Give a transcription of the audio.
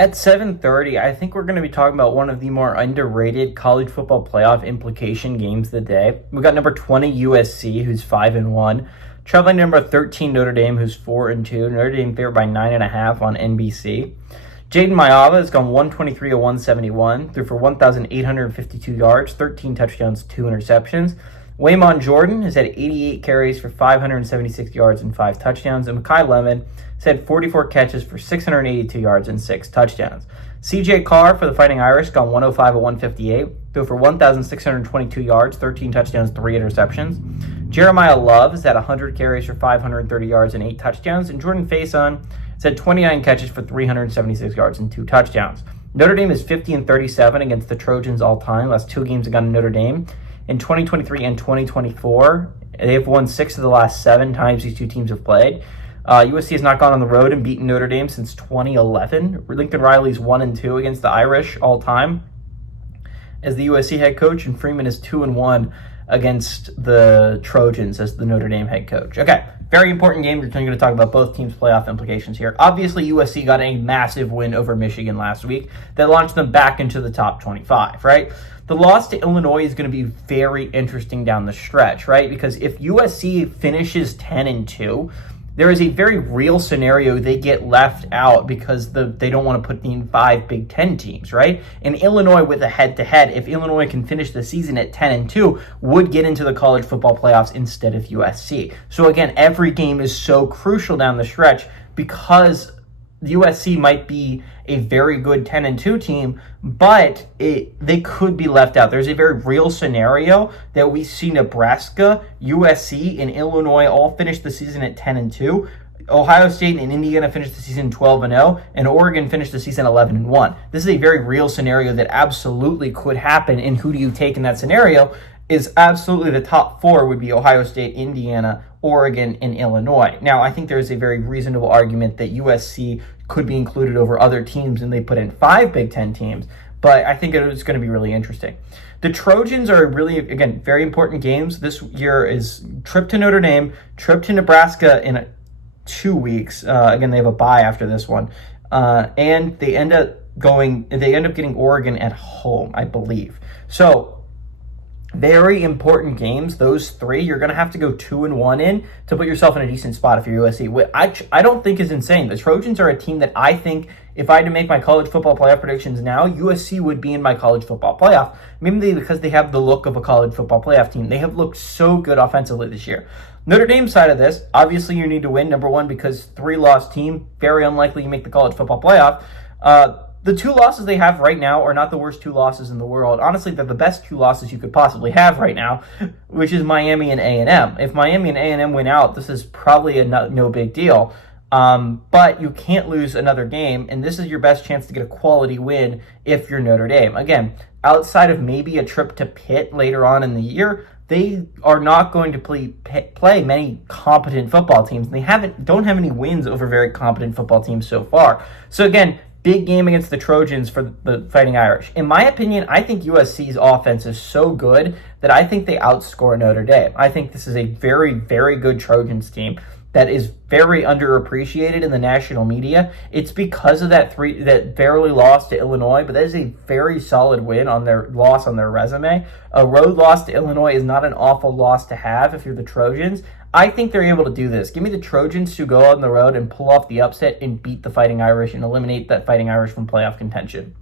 At 7:30, I think we're going to be talking about one of the more underrated college football playoff implication games of the day. We got number 20 USC, who's 5-1, traveling to number 13 Notre Dame, who's 4-2. Notre Dame favored by 9.5 on NBC. Jaden Mayava has gone 123 of 171, threw for 1,852 yards, 13 touchdowns, 2 interceptions. Waymon Jordan has had 88 carries for 576 yards and 5 touchdowns. And Mekhi Lemon has had 44 catches for 682 yards and 6 touchdowns. CJ Carr for the Fighting Irish gone 105 of 158, threw for 1,622 yards, 13 touchdowns, 3 interceptions. Jeremiah Love has had 100 carries for 530 yards and 8 touchdowns. And Jordan Faison has had 29 catches for 376 yards and 2 touchdowns. Notre Dame is 50-37 against the Trojans all time. Last 2 games against Notre Dame. In 2023 and 2024, they've won 6 of the last 7 times these two teams have played. USC has not gone on the road and beaten Notre Dame since 2011. Lincoln Riley's 1-2 against the Irish all time as the USC head coach, and Freeman is 2-1 against the Trojans as the Notre Dame head coach. Okay, very important game. We're going to talk about both teams' playoff implications here. Obviously, USC got a massive win over Michigan last week that launched them back into the top 25, right? The loss to Illinois is going to be very interesting down the stretch, right? Because if USC finishes 10-2, there is a very real scenario they get left out because they don't want to put in 5 Big Ten teams, right? And Illinois with a head-to-head, if Illinois can finish the season at 10-2, would get into the college football playoffs instead of USC. So again, every game is so crucial down the stretch because USC might be a very good 10-2 team, but they could be left out. There's a very real scenario that we see Nebraska, USC, and Illinois all finish the season at 10-2. Ohio State and Indiana finished the season 12-0, and Oregon finished the season 11-1. This is a very real scenario that absolutely could happen, and who do you take in that scenario is absolutely the top 4 would be Ohio State, Indiana, Oregon, and Illinois. Now, I think there is a very reasonable argument that USC could be included over other teams and they put in 5 Big Ten teams, but I think it's going to be really interesting. The Trojans are really, again, very important games. This year is trip to Notre Dame, trip to Nebraska in 2 weeks. Again, they have a bye after this one. And they end up getting Oregon at home, I believe. So, very important games. Those 3, you're going to have to go 2-1 in to put yourself in a decent spot if you're USC. What I don't think is insane. The Trojans are a team that I think if I had to make my college football playoff predictions now, USC would be in my college football playoff. Maybe because they have the look of a college football playoff team. They have looked so good offensively this year. Notre Dame side of this, obviously you need to win, number 1, because 3-loss team, very unlikely you make the college football playoff. The 2 losses they have right now are not the worst 2 losses in the world. Honestly, they're the best 2 losses you could possibly have right now, which is Miami and A&M. If Miami and A&M win out, this is probably a no big deal. But you can't lose another game, and this is your best chance to get a quality win if you're Notre Dame. Again, outside of maybe a trip to Pitt later on in the year, they are not going to play many competent football teams. They don't have any wins over very competent football teams so far. So again, big game against the Trojans for the Fighting Irish. In my opinion, I think USC's offense is so good that I think they outscore Notre Dame. I think this is a very, very good Trojans team that is very underappreciated in the national media. It's because of that barely loss to Illinois, but that is a very solid win on their loss on their resume. A road loss to Illinois is not an awful loss to have if you're the Trojans. I think they're able to do this. Give me the Trojans to go on the road and pull off the upset and beat the Fighting Irish and eliminate that Fighting Irish from playoff contention.